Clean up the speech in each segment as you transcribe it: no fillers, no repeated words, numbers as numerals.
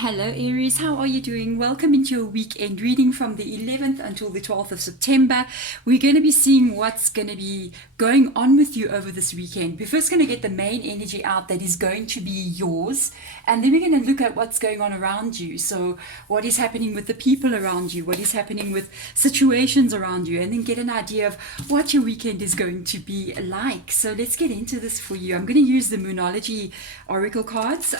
Hello Aries, how are you doing? Welcome into your weekend reading from the 11th until the 12th of September. We're going to be seeing what's going to be going on with you over this weekend. We're first going to get the main energy out that is going to be yours, and then we're going to look at what's going on around you. So what is happening with the people around you, what is happening with situations around you, and then get an idea of what your weekend is going to be like. So let's get into this for you. I'm going to use the Moonology Oracle cards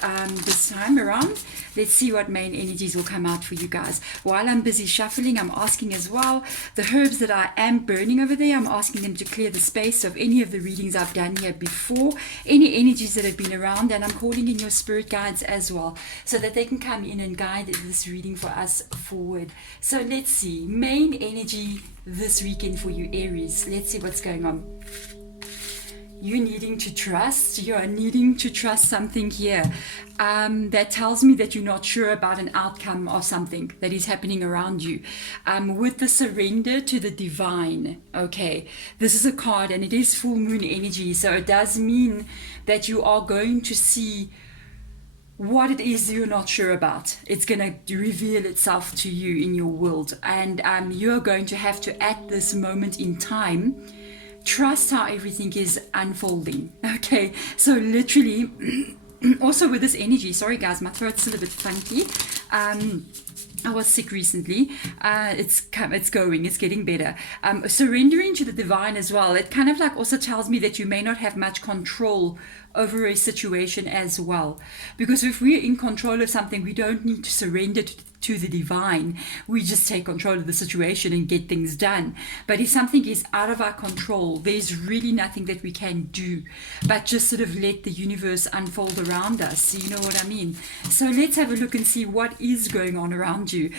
this time around. Let's see what main energies will come out for you guys. While I'm busy shuffling, I'm asking as well, the herbs that I am burning over there, I'm asking them to clear the space of any of the readings I've done here before, any energies that have been around, and I'm calling in your spirit guides as well, so that they can come in and guide this reading for us forward. So let's see, main energy this weekend for you, Aries. Let's see what's going on. You needing to trust, you are needing to trust something here. That tells me that you're not sure about an outcome of something that is happening around you. With the surrender to the divine, okay, this is a card and it is full moon energy, so it does mean that you are going to see what it is you're not sure about. It's going to reveal itself to you in your world, and you're going to have to, at this moment in time, trust how everything is unfolding. Okay, so literally also with this energy, sorry guys, my throat's still a bit funky. I was sick recently. It's getting better. Surrendering to the divine as well. It kind of like also tells me that you may not have much control over a situation as well. Because if we're in control of something, we don't need to surrender to the divine. We just take control of the situation and get things done. But if something is out of our control, there's really nothing that we can do but just sort of let the universe unfold around us. You know what I mean? So let's have a look and see what is going on around you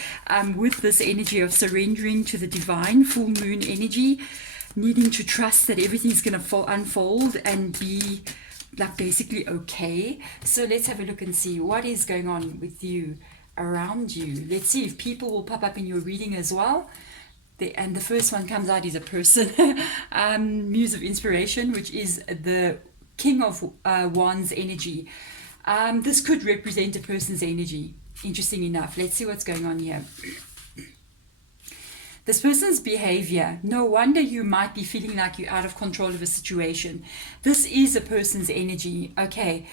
with this energy of surrendering to the divine, full moon energy, needing to trust that everything's going to unfold and be like basically okay. So let's have a look and see what is going on with you around you. Let's see if people will pop up in your reading as well. And the first one comes out is a person. Muse of inspiration, which is the King of Wands energy. This could represent a person's energy, interesting enough. Let's see what's going on here. This person's behavior, no wonder you might be feeling like you're out of control of a situation. This is a person's energy, okay.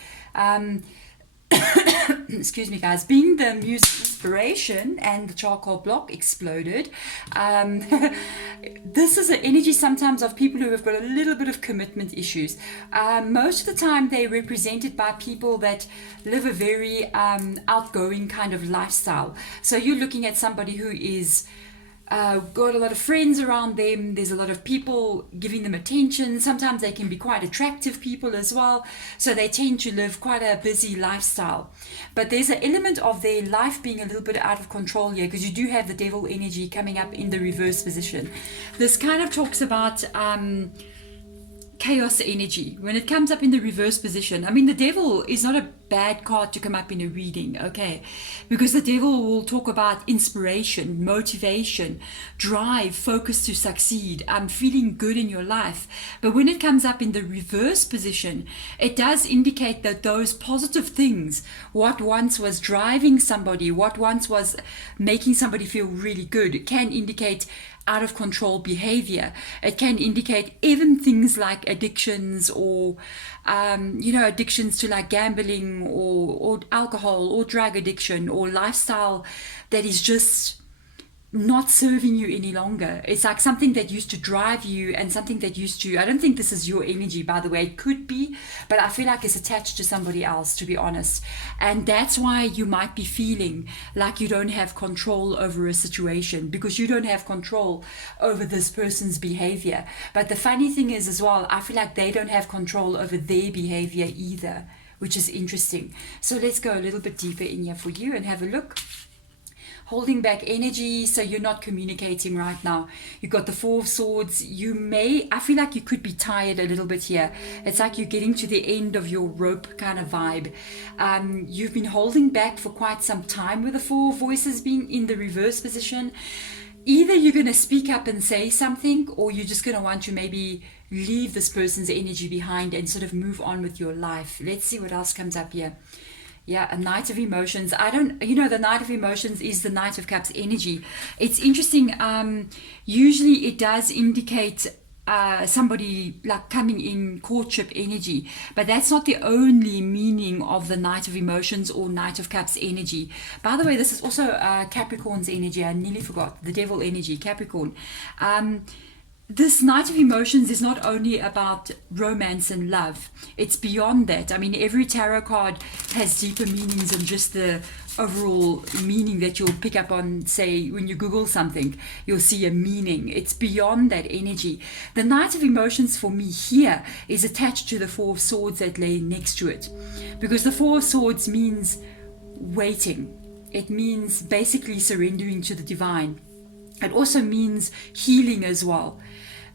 Excuse me guys, being the muse of inspiration and the charcoal block exploded, this is an energy sometimes of people who have got a little bit of commitment issues. Most of the time they're represented by people that live a very outgoing kind of lifestyle. So you're looking at somebody who is got a lot of friends around them. There's a lot of people giving them attention. Sometimes they can be quite attractive people as well, so they tend to live quite a busy lifestyle. But there's an element of their life being a little bit out of control here, because you do have the devil energy coming up in the reverse position. This kind of talks about chaos energy when it comes up in the reverse position. I mean, the devil is not a bad card to come up in a reading, okay, because the devil will talk about inspiration, motivation, drive, focus to succeed, feeling good in your life. But when it comes up in the reverse position, it does indicate that those positive things, what once was driving somebody, what once was making somebody feel really good, can indicate out of control behavior. It can indicate even things like addictions, or addictions to like gambling or alcohol or drug addiction, or lifestyle that is just not serving you any longer. It's like something that used to drive you and something that used to, I don't think this is your energy, by the way. It could be, but I feel like it's attached to somebody else, to be honest. And that's why you might be feeling like you don't have control over a situation, because you don't have control over this person's behavior. But the funny thing is as well, I feel like they don't have control over their behavior either, which is interesting. So let's go a little bit deeper in here for you and have a look. Holding back energy, so you're not communicating right now. You've got the Four of Swords. I feel like you could be tired a little bit here. It's like you're getting to the end of your rope kind of vibe. You've been holding back for quite some time with the Four Voices being in the reverse position. Either you're going to speak up and say something, or you're just going to want to maybe leave this person's energy behind and sort of move on with your life. Let's see what else comes up here. Yeah, a Knight of Emotions. I don't, the Knight of Emotions is the Knight of Cups energy. It's interesting. Usually it does indicate somebody like coming in courtship energy, but that's not the only meaning of the Knight of Emotions or Knight of Cups energy. By the way, this is also Capricorn's energy. I nearly forgot the devil energy, Capricorn. This Knight of Emotions is not only about romance and love, it's beyond that. I mean, every tarot card has deeper meanings than just the overall meaning that you'll pick up on, say, when you Google something, you'll see a meaning. It's beyond that energy. The Knight of Emotions for me here is attached to the Four of Swords that lay next to it, because the Four of Swords means waiting. It means basically surrendering to the divine. It also means healing as well.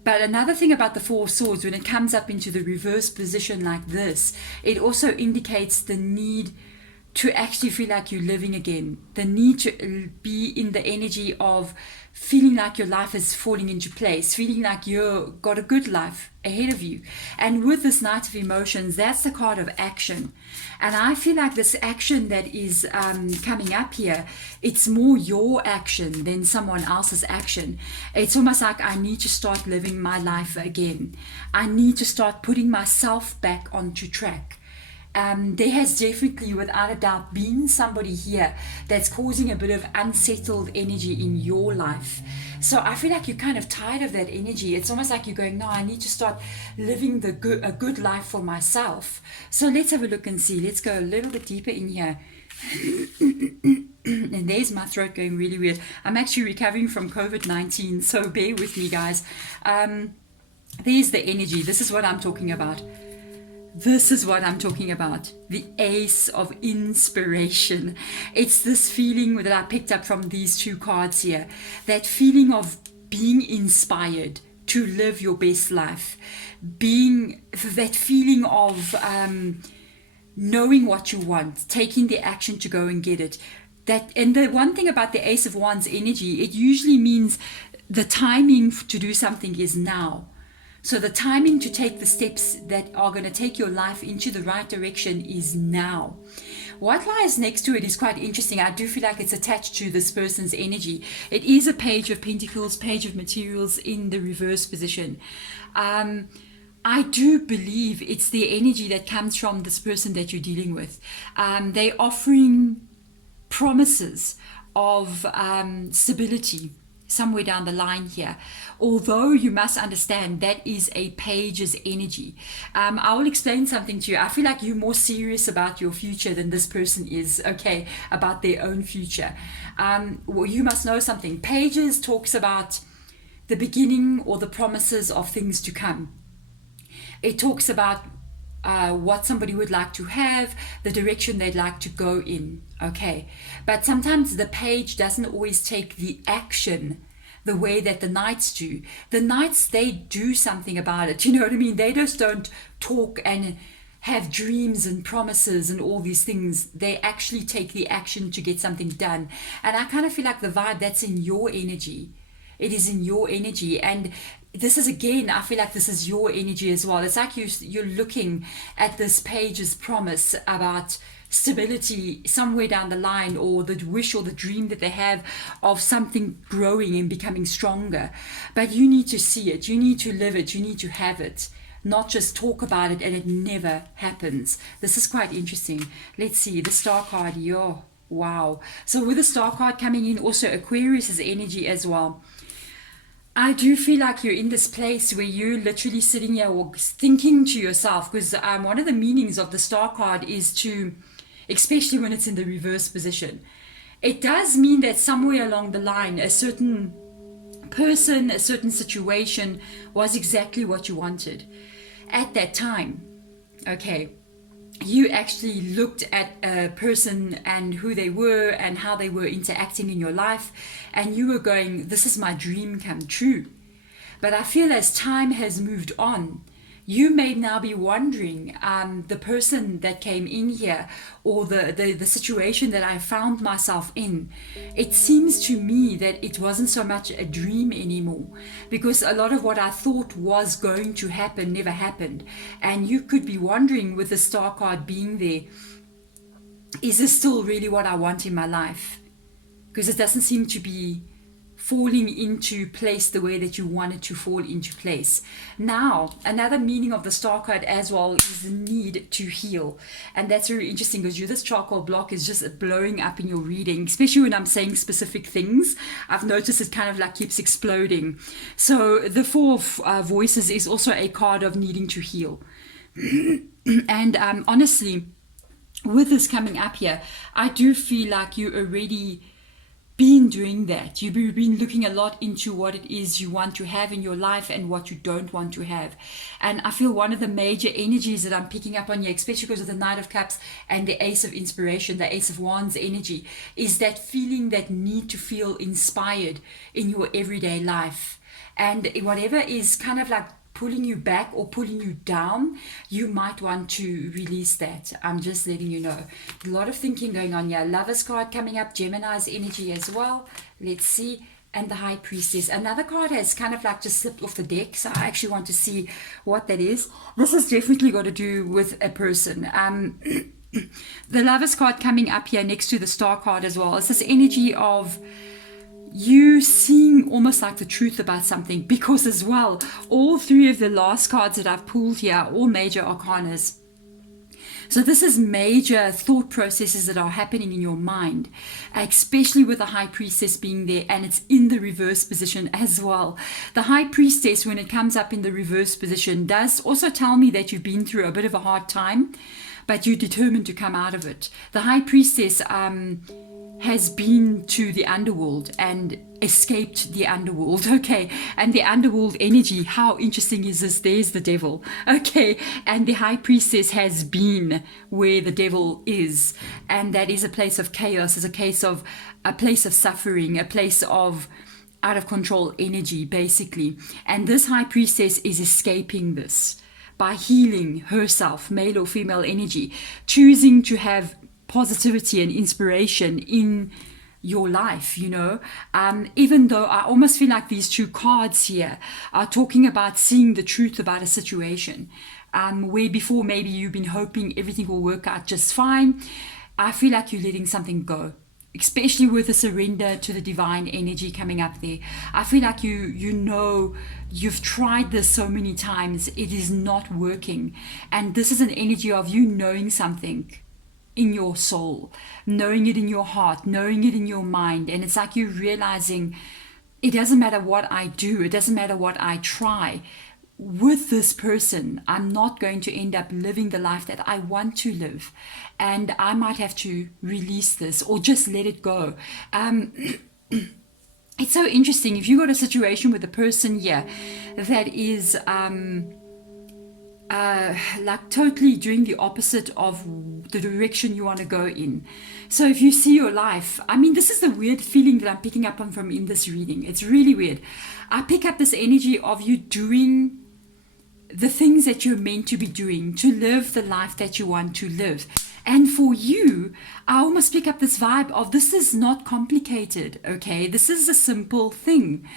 But another thing about the Four of Swords, when it comes up into the reverse position like this, it also indicates the need to actually feel like you're living again, the need to be in the energy of feeling like your life is falling into place, feeling like you've got a good life ahead of you. And with this Knight of Emotions, that's the card of action. And I feel like this action that is coming up here, it's more your action than someone else's action. It's almost like I need to start living my life again. I need to start putting myself back onto track. There has definitely, without a doubt, been somebody here that's causing a bit of unsettled energy in your life. So I feel like you're kind of tired of that energy. It's almost like you're going, no, I need to start living a good life for myself. So let's have a look and see. Let's go a little bit deeper in here. And there's my throat going really weird. I'm actually recovering from COVID-19, so bear with me, guys. There's the energy. This is what I'm talking about. This is what I'm talking about. The Ace of Inspiration. It's this feeling that I picked up from these two cards here. That feeling of being inspired to live your best life. That feeling of knowing what you want, taking the action to go and get it. And the one thing about the Ace of Wands energy, it usually means the timing to do something is now. So the timing to take the steps that are going to take your life into the right direction is now. What lies next to it is quite interesting. I do feel like it's attached to this person's energy. It is a Page of Pentacles, Page of Materials in the reverse position. I do believe it's the energy that comes from this person that you're dealing with. They're offering promises of stability somewhere down the line here. Although you must understand that is a Page's energy. I will explain something to you. I feel like you're more serious about your future than this person is, okay, about their own future. Well, you must know something. Pages talks about the beginning or the promises of things to come. It talks about what somebody would like to have, the direction they'd like to go in, okay? But sometimes the Page doesn't always take the action the way that the Knights do. The Knights, they do something about it, you know what I mean? They just don't talk and have dreams and promises and all these things. They actually take the action to get something done. And I kind of feel like the vibe that's in your energy, it is in your energy. And this is, again, I feel like this is your energy as well. It's like you're looking at this Page's promise about stability somewhere down the line, or the wish or the dream that they have of something growing and becoming stronger. But you need to see it, you need to live it, you need to have it, not just talk about it and it never happens. This is quite interesting. Let's see the Star card. Yo, wow. So with the Star card coming in, also Aquarius's energy as well. I do feel like you're in this place where you're literally sitting here or thinking to yourself, because one of the meanings of the Star card is to, especially when it's in the reverse position, it does mean that somewhere along the line, a certain person, a certain situation was exactly what you wanted at that time. Okay. You actually looked at a person and who they were and how they were interacting in your life, and you were going, this is my dream come true. But I feel as time has moved on, you may now be wondering, the person that came in here, or the situation that I found myself in, it seems to me that it wasn't so much a dream anymore, because a lot of what I thought was going to happen never happened. And you could be wondering, with the Star card being there, is this still really what I want in my life? Because it doesn't seem to be falling into place the way that you want it to fall into place. Now, another meaning of the star card as well is the need to heal. And that's very interesting because this charcoal block is just blowing up in your reading, especially when I'm saying specific things. I've noticed it kind of like keeps exploding. So the Four of Voices is also a card of needing to heal. And honestly, with this coming up here, I do feel like you already been doing that. You've been looking a lot into what it is you want to have in your life and what you don't want to have. And I feel one of the major energies that I'm picking up on here, especially because of the Knight of Cups and the Ace of Inspiration, the Ace of Wands energy, is that feeling, that need to feel inspired in your everyday life. And whatever is kind of like pulling you back or pulling you down, you might want to release that. I'm just letting you know. A lot of thinking going on here. Lover's card coming up, Gemini's energy as well. Let's see. And the High Priestess. Another card has kind of like just slipped off the deck, so I actually want to see what that is. This has definitely got to do with a person. The Lover's card coming up here next to the Star card as well. It's this energy of you seeing almost like the truth about something, because as well, all three of the last cards that I've pulled here are all major arcanas. So this is major thought processes that are happening in your mind, especially with the High Priestess being there, and it's in the reverse position as well. The High Priestess, when it comes up in the reverse position, does also tell me that you've been through a bit of a hard time, but you're determined to come out of it. The High Priestess has been to the underworld and escaped the underworld. Okay, and the underworld energy, how interesting is this? There's the devil. Okay, and the High Priestess has been where the devil is, and that is a place of chaos, is a place of suffering, a place of out of control energy, basically. And this High Priestess is escaping this by healing herself, male or female energy, choosing to have positivity and inspiration in your life, even though I almost feel like these two cards here are talking about seeing the truth about a situation, where before maybe you've been hoping everything will work out just fine. I feel like you're letting something go, especially with the surrender to the divine energy coming up there. I feel like you've tried this so many times, it is not working, and this is an energy of you knowing something in your soul, knowing it in your heart, knowing it in your mind. And it's like you realizing it doesn't matter what I do, it doesn't matter what I try. With this person, I'm not going to end up living the life that I want to live. And I might have to release this or just let it go. It's so interesting. If you got a situation with a person here that is like totally doing the opposite of the direction you want to go in. So if you see your life, this is the weird feeling that I'm picking up on from in this reading. It's really weird. I pick up this energy of you doing the things that you're meant to be doing to live the life that you want to live. And for you, I almost pick up this vibe of this is not complicated, okay? This is a simple thing.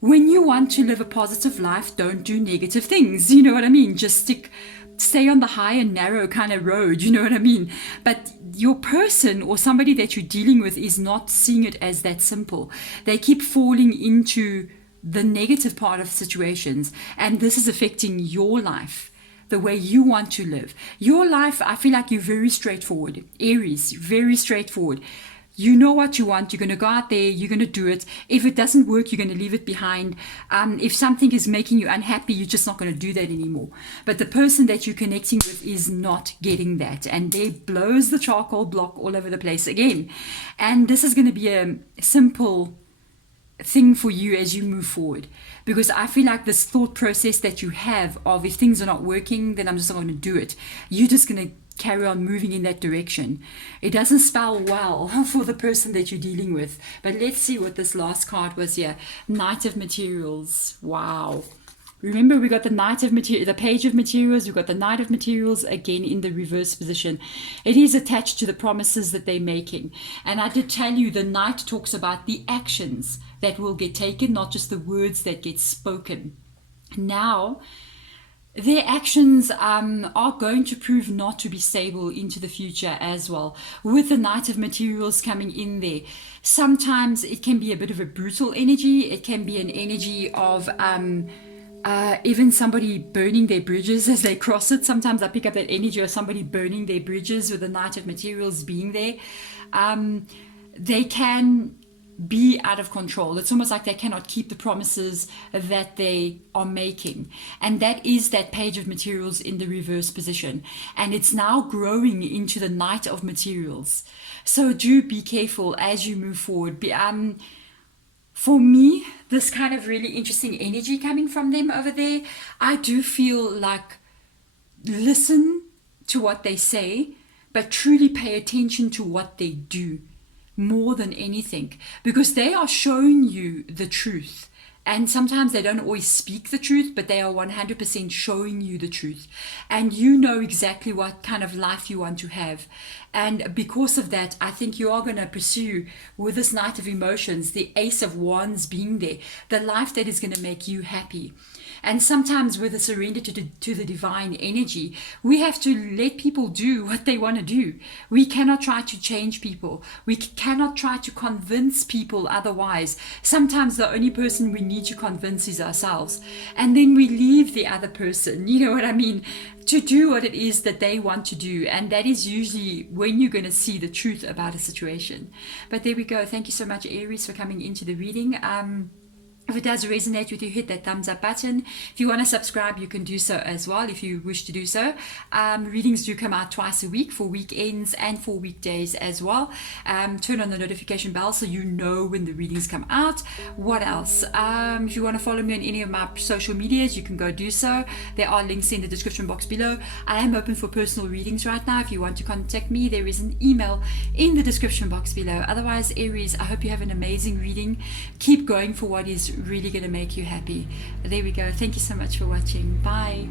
When you want to live a positive life, don't do negative things. You know what I mean? Just stay on the high and narrow kind of road. You know what I mean? But your person or somebody that you're dealing with is not seeing it as that simple. They keep falling into the negative part of situations. And this is affecting your life, the way you want to live. Your life, I feel like you're very straightforward. Aries, very straightforward. You know what you want. You're going to go out there. You're going to do it. If it doesn't work, you're going to leave it behind. If something is making you unhappy, you're just not going to do that anymore. But the person that you're connecting with is not getting that. And they blows the charcoal block all over the place again. And this is going to be a simple thing for you as you move forward. Because I feel like this thought process that you have of if things are not working, then I'm just not going to do it. You're just going to carry on moving in that direction. It doesn't spell well for the person that you're dealing with. But let's see what this last card was here. Knight of Materials. Wow. Remember, we got the Page of Materials. We've got the Knight of Materials again in the reverse position. It is attached to the promises that they're making. And I did tell you the Knight talks about the actions that will get taken, not just the words that get spoken. Now, their actions are going to prove not to be stable into the future as well. With the Knight of Materials coming in there, sometimes it can be a bit of a brutal energy. It can be an energy of even somebody burning their bridges as they cross it. Sometimes I pick up that energy of somebody burning their bridges with the Knight of Materials being there. They can be out of control. It's almost like they cannot keep the promises that they are making. And that is that Page of Materials in the reverse position. And it's now growing into the Knight of Materials. So do be careful as you move forward. For me, this kind of really interesting energy coming from them over there, I do feel like listen to what they say, but truly pay attention to what they do more than anything, because they are showing you the truth. And sometimes they don't always speak the truth, but they are 100% showing you the truth. And you know exactly what kind of life you want to have. And because of that, I think you are going to pursue, with this Knight of Emotions, the Ace of Wands being there, the life that is going to make you happy. And sometimes with a surrender to the divine energy, we have to let people do what they want to do. We cannot try to change people. We cannot try to convince people otherwise. Sometimes the only person we need to convince is ourselves. And then we leave the other person, you know what I mean, to do what it is that they want to do. And that is usually when you're going to see the truth about a situation. But there we go. Thank you so much, Aries, for coming into the reading. If it does resonate with you, hit that thumbs up button. If you want to subscribe, you can do so as well if you wish to do so. Readings do come out twice a week for weekends and for weekdays as well. Turn on the notification bell so you know when the readings come out. What else? If you want to follow me on any of my social medias, you can go do so. There are links in the description box below. I am open for personal readings right now. If you want to contact me, there is an email in the description box below. Otherwise, Aries, I hope you have an amazing reading. Keep going for what is really going to make you happy. There we go. Thank you so much for watching. Bye.